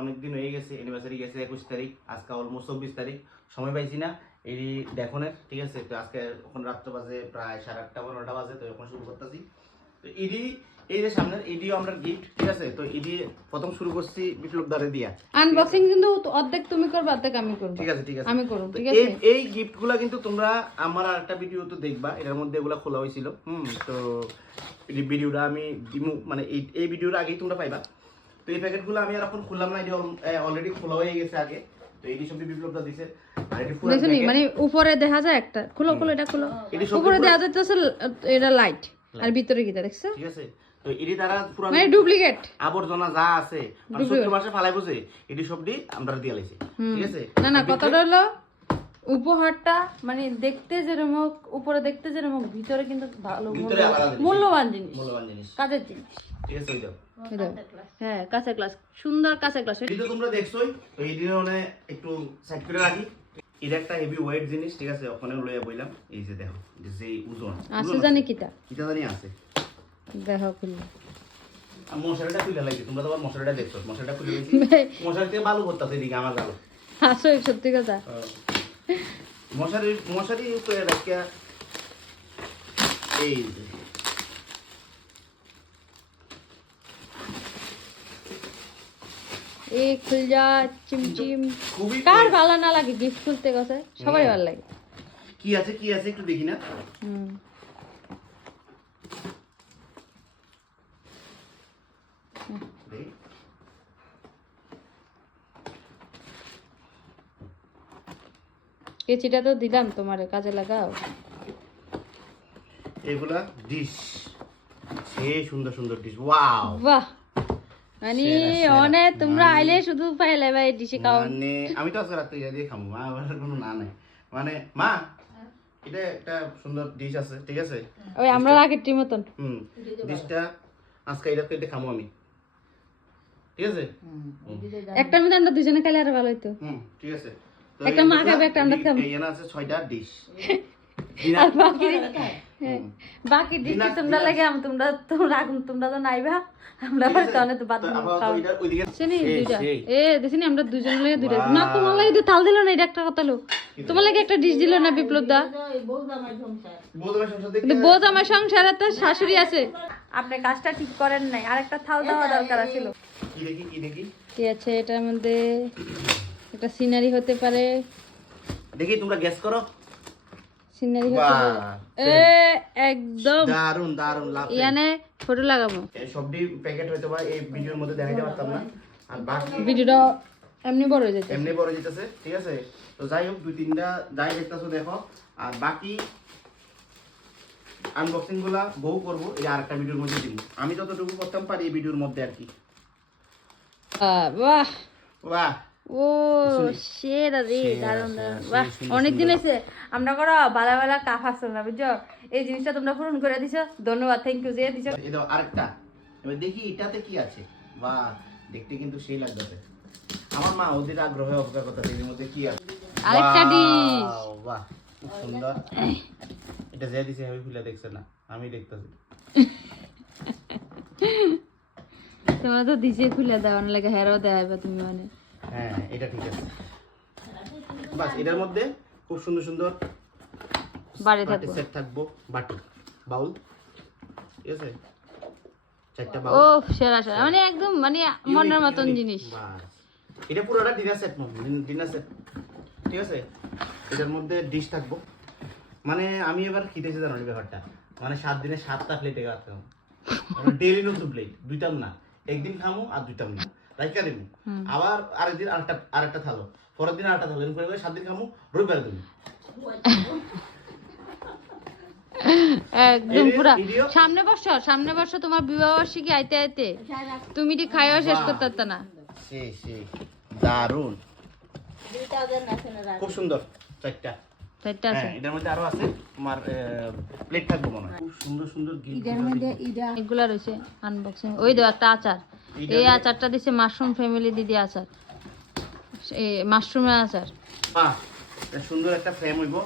অনেকদিন হয়ে গেছে অ্যানিভার্সারি গেছে একুশ তারিখ আজকে অলমোস্ট চব্বিশ তারিখ। সময় পাইছি না এই দেখনের ঠিক আছে? তো আজকে এখন রাত্র বাজে প্রায় সাড়ে আটটা বা নটা বাজে তো এখন শুরু করতেছি। তো ইডি এই যে সামনের ইডিও আমরা গিফট ঠিক আছে? তো ইডি প্রথম শুরু করছি বিপ্লব দারে দিয়া। আনবক্সিং কিন্তু অর্ধেক তুমি করবে অর্ধেক আমি করব। ঠিক আছে ঠিক আছে। আমি করব ঠিক আছে? এই গিফটগুলো কিন্তু তোমরা আমার আরেকটা ভিডিও তো দেখবা এটার মধ্যে এগুলো খোলা হয়েছিল। হুম তো এই ভিডিওটা আমি মানে এই এই ভিডিওর আগেই তোমরা পাইবা। তো এই প্যাকেটগুলো আমি আর এখন খুললাম না এটা অলরেডি খোলা হয়ে গেছে আগে। তো এই বিপ্লবটা দিছে মানে উপরে দেখা যায় একটা। খুলো খুলো এটা খুলো। উপরে দেখা যাচ্ছে এটা লাইট আর ভিতরে কি দেখছ? ঠিক আছে। তো এটি তারা পুরো মানে ডুপ্লিকেট আবর্জনা যা আছে সত্তর মাসে ফালাই বসে এটি সবটি আমরা দিয়ে লাইছি। ঠিক আছে? না না কথাটা হলো উপহারটা মানে দেখতে যেরকম হোক, উপরে দেখতে যেরকম হোক, ভিতরে কিন্তু ভালো। মূল্যবান জিনিস। মূল্যবান জিনিস। কাজের জিনিস। হ্যাঁ কাঁচা সুন্দর কাঁচা গ্লাস এটি তোমরা দেখছোই তো এই দিনে মানে একটু সাইড করে রাখি। এটা একটা হেভি ওয়েট জিনিস ঠিক আছে? ওখানে লইয়া বইলাম। এই যে দেখো যে ওজন। আছে জানি কিটা? এটা জানি আছে। দেখো খুললে মশারিটা খুলে লাগছে তোমরা তো আবার মশারিটা দেখছ। মশারিটা খুলে মশারি থেকে করতেছে এদিকে আমার গালো হাসো সত্যি কথা। মশারি মশারি উপরে রাখিয়া এই যে। এই খুল যা চিমচিম কার ভালো না লাগে গিফট খুলতে গেছে? সবাই ভালো লাগে। কি আছে কি আছে একটু দেখি না। হুম দেখি। কেচিটা তো দিলাম তোমার কাজে লাগাও। এগুলা ডিশ। সে সুন্দর সুন্দর ডিশ ওয়াও। বাহ। মানে অনেক তোমরা আইলে শুধু পাইলে ভাই ডিশে খাও। মানে আমি তো আজকে রাত্রে ইয়া দিয়ে খাব মা আমার কোনো না নাই মানে মা এটা একটা সুন্দর ডিশ আছে ঠিক আছে? ওই আমরা আগের টিম মতন। হুম ডিশটা আজকে এটা কেটে খাব আমি। ঠিক আছে? একটা মধ্যে আমরা দুজনে খাইলে আর ভালো হইতো। হুম ঠিক আছে। একটা মা খাবে, একটা আমরা খাব। এই আছে ছয়টা ডিশ। আর বাকি হ্যাঁ, বাকি ডিশে তোমরা লাগে আম তোমরা তোমরা তোমরা তো নাইবা। আমরা আবার তো অনেক বাদ খাও। শুনি দুইটা। এ দেখিনি আমরা দুজন লাগে দুইটা না তোমার লাগে তো তাল দিল না এটা একটা কথা লো। তোমার লাগে একটা ডিশ দিল না বিপ্লব দা বোধ আমার সংসারে তো শাশুড়ি আছে। আপনি কাজটা ঠিক করেন নাই আরেকটা থাল দেওয়া দরকার ছিল কি দেখি কি দেখি। কি আছে এটার মধ্যে? একটা সিনারি হতে পারে। দেখি তোমরা গেস করো। সিনারি হতে পারে। এ একদম। দারুণ দারুণ লাভ ইয়ানে ফটো লাগাবো। এই সবটি প্যাকেট হয়তো বা এই ভিডিওর মধ্যে দেখাইতে পারতাম না। আর বাকি ভিডিওটা এমনি বড় হয়ে যেতে এমনি বড় যেতেছে ঠিক আছে? তো যাই হোক দুই তিনটা যাই দেখতেছো দেখো। আর বাকি আনবক্সিংগুলা বউ করব এই আরেকটা ভিডিওর মধ্যে দিব। আমি যতটুকু করতাম পারি এই ভিডিওর মধ্যে আর কি। বাহ। বাহ। ও সেরা রে সেরা, দারুণ সেরা, দারুণ। সেই বাহ অনেক দিন হয়েছে আমরা করো বালা বালা কাফ আসছো না বুঝছ? এই জিনিসটা তোমরা পূরণ করে দিছো ধন্যবাদ থ্যাংক ইউ যে দিছো। এই দাও আরেকটা। এবার দেখি এটাতে কি আছে। বাহ দেখতে কিন্তু সেই লাগতেছে। আমার মা ওদের আগ্রহে অপেক্ষা এর মধ্যে কি আছে। আরেকটা ডিশ বাহ খুব সুন্দর। এটা যে দিছে আমি খুলে দেখছে না আমি দেখতেছি। তোমরা তো দিছে খুলে দাও অনেক লাগে হেরো দেখাইবা তুমি মানে। হ্যাঁ এটা ঠিক আছে। বাস এটার মধ্যে খুব সুন্দর সুন্দর বাড়ি থাকব। সেট থাকব। বাটি বাউল ঠিক আছে? চারটা ও সেরা সেরা। মানে একদম মানে মনের মতন জিনিস। এটা পুরোটা ডিনার সেট ডিনার সেট ঠিক আছে? এটার মধ্যে ডিশ থাকব। মানে আমি এবার খিটেছি জানো ব্যাপারটা? মানে সাত দিনে সাতটা প্লেটে খাওয়াতে হবে। ডেলি নতুন প্লেট দুইটাম না। একদিন খামো আর দুইটাম না। রাইকা দেবো আবার আরেকদিন আরেকটা আরেকটা থালো। পরের দিন আরেকটা থালো। এরকম করে সাত দিন খামো রবিবার দেবো একদম পুরা। সামনে বর্ষ সামনে বর্ষ তোমার বিবাহ বার্ষিকী আইতে আইতে। তুমি ঠিক খাইও শেষ করতে পারত না। দারুণ খুব সুন্দর চারটা। চারটা আছে। হ্যাঁ এটার মধ্যে আরও আছে। তোমার প্লেট থাকবে মনে হয়। খুব সুন্দর সুন্দর গিফট এগুলা রয়েছে আনবক্সিং ওই দাও একটা আচার। এই আচারটা দিছে মাশরুম ফ্যামিলি দিদি আচার। এই মাশরুমের আচার। বাহ এটা সুন্দর একটা ফ্রেম হইব।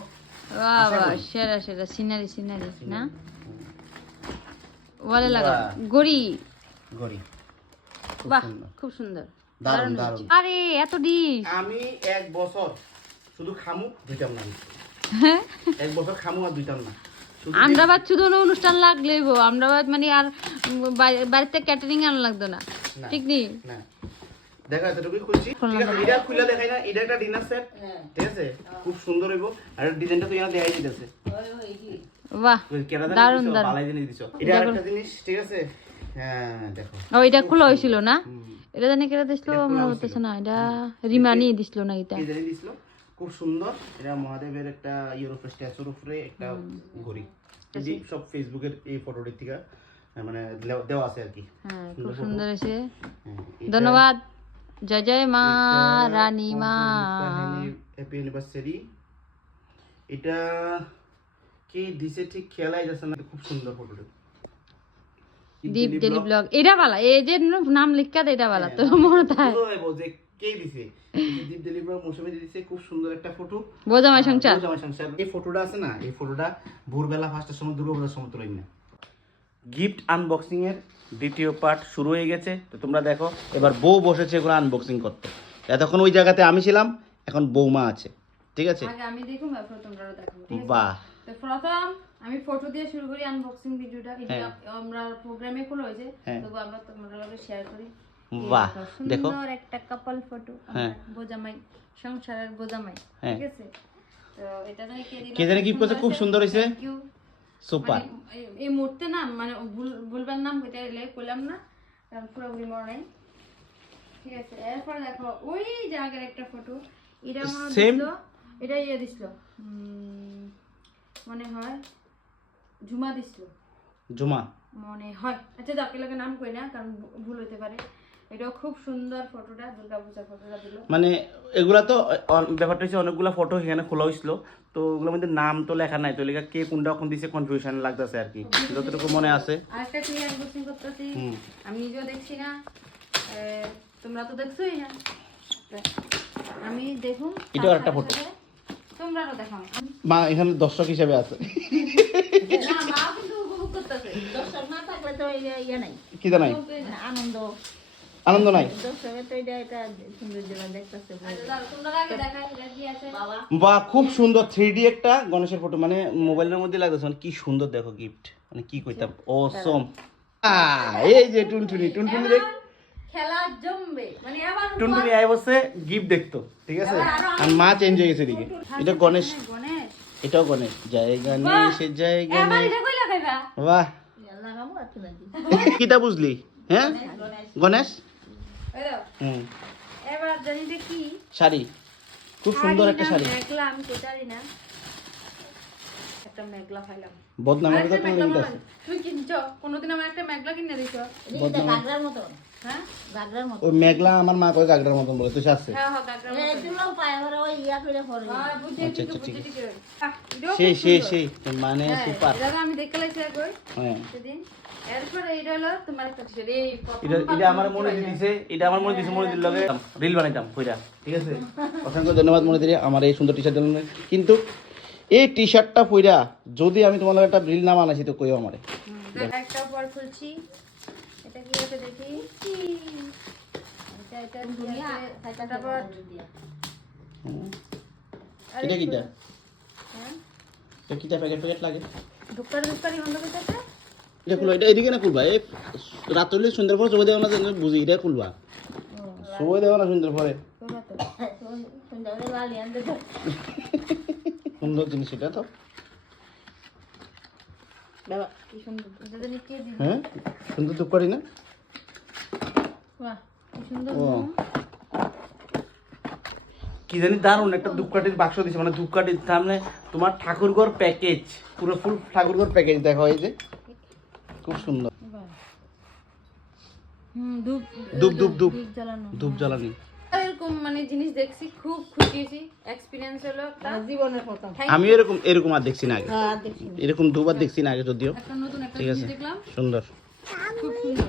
বাহ বাহ সেরা সেরা। সিনারি সিনারি না? ওয়ালে লাগা বাহ। গড়ি। গড়ি। খুব বাহ সুন্দর। খুব সুন্দর। দারুণ দারুণ আরে এত ডিশ আমি এক বছর শুধু খামু দুইটাম না আমি। হ্যাঁ এক বছর খামু আর দুইটাম না শুধু আমরা বাদ শুধু অনুষ্ঠান লাগলেই আমরা বাদ মানে আর বাড়িতে ক্যাটারিং আনা লাগতো না। না। ঠিক নেই? না। দেখো এতটুকুই খুলছি এটা খুলে দেখাই না এটা একটা ডিনার সেট ঠিক আছে? খুব সুন্দর হইব। আর ডিজাইনটা তো এখানে দেখাই দিতেছে। বাহ কেনা জানি দারুণ, দিছো, দারুণ। বালাই জিনিস দিছো। এটা আরেকটা জিনিস ঠিক আছে? হ্যাঁ দেখো। ও এটা খোলা হয়েছিল না? এটা জানি কেটে দিছিল। হতেছে না এটা রিমানি দিছিল না এটা। দিছিল। খুব সুন্দর। এটা মহাদেবের একটা ইউরোপ স্ট্যাচুর উপরে একটা ঘড়ি। সব ফেসবুকের এই ফটোটির থেকে মানে দেওয়া- আছে আর কি। হ্যাঁ খুব সুন্দর হয়েছে হ্যাঁ, ধন্যবাদ। জয় জয় মা রানী মা। হ্যাপি অ্যানিভার্সারি এটা কে দিছে ঠিক খেয়ালাই যাচ্ছে না খুব সুন্দর ফটোটা দীপ ডেলি ব্লগ এটা বালা এই যে নাম লিখা দে এটা বালা তো মনে থাকে যে দিছে। দীপ ডেলি মৌসুমী দিছে খুব সুন্দর একটা ফটো বোঝামাই সংসার। জামাই সংসার। এই ফটোটা আছে না এই ফটোটা ভোরবেলা পাঁচটার সময় দুর্গাপূজার সময় তুলেন না গিফট আনবক্সিং এর দ্বিতীয় পার্ট শুরু হয়ে গেছে। তো তোমরা দেখো এবার বউ বসেছে এগুলো আনবক্সিং করতে। এতক্ষণ ওই জায়গাতে আমি ছিলাম এখন বৌমা আছে। ঠিক আছে? আগে আমি দেখুন তারপর তোমরা দেখো। বাহ। তো প্রথম আমি ফটো দিয়ে শুরু করি আনবক্সিং ভিডিওটা এটা হ্যাঁ। আমরা প্রোগ্রামে খোলা হয়েছে হ্যাঁ। আমরা তোমাদের লগে শেয়ার করি। বাহ দেখো। সুন্দর একটা কাপল ফটো। বোজামাই সংসারের বোজামাই হ্যাঁ। ঠিক আছে? তো এটা জানি কে জানি gift করছে, খুব সুন্দর হয়েছে। সুপার মানে এই- এই মুহূর্তে না মানে ভুলবার নাম কইতে এলে কইলাম না কারণ পুরোপুরি মনে নাই। ঠিক আছে এরপর দেখো ওই জায়গার একটা ফটো এটা মনে দিছিল এটা ইয়ে দিছিল মনে হয় ঝুমা দিছিল। জুমা মনে হয়। আচ্ছা যাকে লাগে নাম কই না কারণ ভুল হইতে পারে। এটাও খুব সুন্দর ফটোটা দুর্গা ফটোটা দিল। মানে এগুলা তো ব্যাপারটা হচ্ছে অনেকগুলা ফটো এখানে খোলা হয়েছিল তো ওগুলোর মধ্যে নাম তো লেখা নাই তো লেখা কে কোনটা কোন দিছে কনফিউশন লাগতেছে আর কি। যতটুকু মনে আছে। আরেকটা কি আনবক্সিং করতেছি। আমি নিজেও দেখছি না তোমরা তো দেখছোই না। আমি দেখুন এটাও আরেকটা photo। তোমরাও দেখাও। মা এখানে দর্শক হিসেবে আছে। না মা কিন্তু উপভোগ করতেছে। দর্শক না থাকলে তো ইয়ে নাই। কি জানাই? আনন্দ। আনন্দ নাই? আচ্ছা বা খুব সুন্দর থ্রি ডি একটা গণেশের ফটো মানে মোবাইলের মধ্যে লাগতেছে মানে কি সুন্দর দেখো গিফট মানে কি কইতাম ও সোম এই যে টুনটুনি টুনটুনি দেখ। খেলা জমবে মানে আবার টুনটুনি আই বসে গিফট দেখতো ঠিক আছে? আর মা চেঞ্জ হয়ে গেছে এটা গণেশ। গণেশ। এটাও গণেশ। জয় গণেশ জয় এবার গণেশ এটা কই বাহ! লাগাবো আর কি নাকি কিটা বুঝলি? হ্যাঁ? গণেশ? হুম। এবার জানি কি? শাড়ি। খুব সুন্দর একটা শাড়ি। মেঘলা আমি কোথায় না। একটা মেঘলা খাইলাম বদনামের কথা তুমি বানাই। তুই কিনছো? কোনোদিন আমার একটা মেঘলা কিনে দিছ? এটা গাগরার মতো হ্যাঁ? গাগরার মতো ওই মেঘলা আমার মা গাগরার বলে তুই হ্যাঁ হ্যাঁ পায়ে ওই ইয়া করে হ্যাঁ আচ্ছা, আচ্ছা, ঠিক সেই সেই সেই মানে হ্যাঁ, সুপার। আমি দেখে লাইছি একবার। হ্যাঁ। সেদিন। এরপর এইটা হলো তোমার একটা টি-শার্ট এই প্রথম এটা এটা আমার মনে দিছে এটা আমার মনে দিছে মনে দিল লগে। রিল বানাইতাম কইরা। ঠিক আছে? অসংখ্য ধন্যবাদ মনে দিলে আমার এই সুন্দর টি শার্ট জন্য। কিন্তু এই টি শার্টটা পইরা যদি আমি তোমার একটা রিল না বানাইছি তো কইও আমারে। একটা পর খুলছি। এটা কি আছে দেখি? এটা এটা দুনিয়া। আরে এটা কিটা? হ্যাঁ এটা কিটা প্যাকেট প্যাকেট লাগে? দুক্কার দুক্কারি বন্ধ করতেছে? এটা খুলবা এটা এদিকে না খুলবা এই রাত হলে সুন্দর পরে চোখে দেওয়া না বুঝি এটা খুলবা। চোখে দেওয়া না সুন্দর পরে। সুন্দর তো জিনিস এটা তো। কি জানি হ্যাঁ? সুন্দর দুপ করি না? কি ও। কি জানি দারুণ একটা ধূপকাঠির বাক্স দিছে মানে ধূপকাঠির সামনে তোমার ঠাকুরঘর প্যাকেজ পুরো ফুল ঠাকুরঘর প্যাকেজ দেখা এই যে। খুব সুন্দর। বাহ ধূপ ধূপ, ধূপ, ধূপ। ধূপ জ্বালানো। এরকম মানে জিনিস দেখছি খুব খুশি হয়েছি। এক্সপিরিয়েন্স হলো একটা। জীবনের প্রথম। আমি এরকম এরকম আর দেখছি না আগে। হ্যাঁ এরকম ধূপ আর দেখছি না আগে যদিও। একটা নতুন একটা ঠিক আছে। সুন্দর। খুব সুন্দর।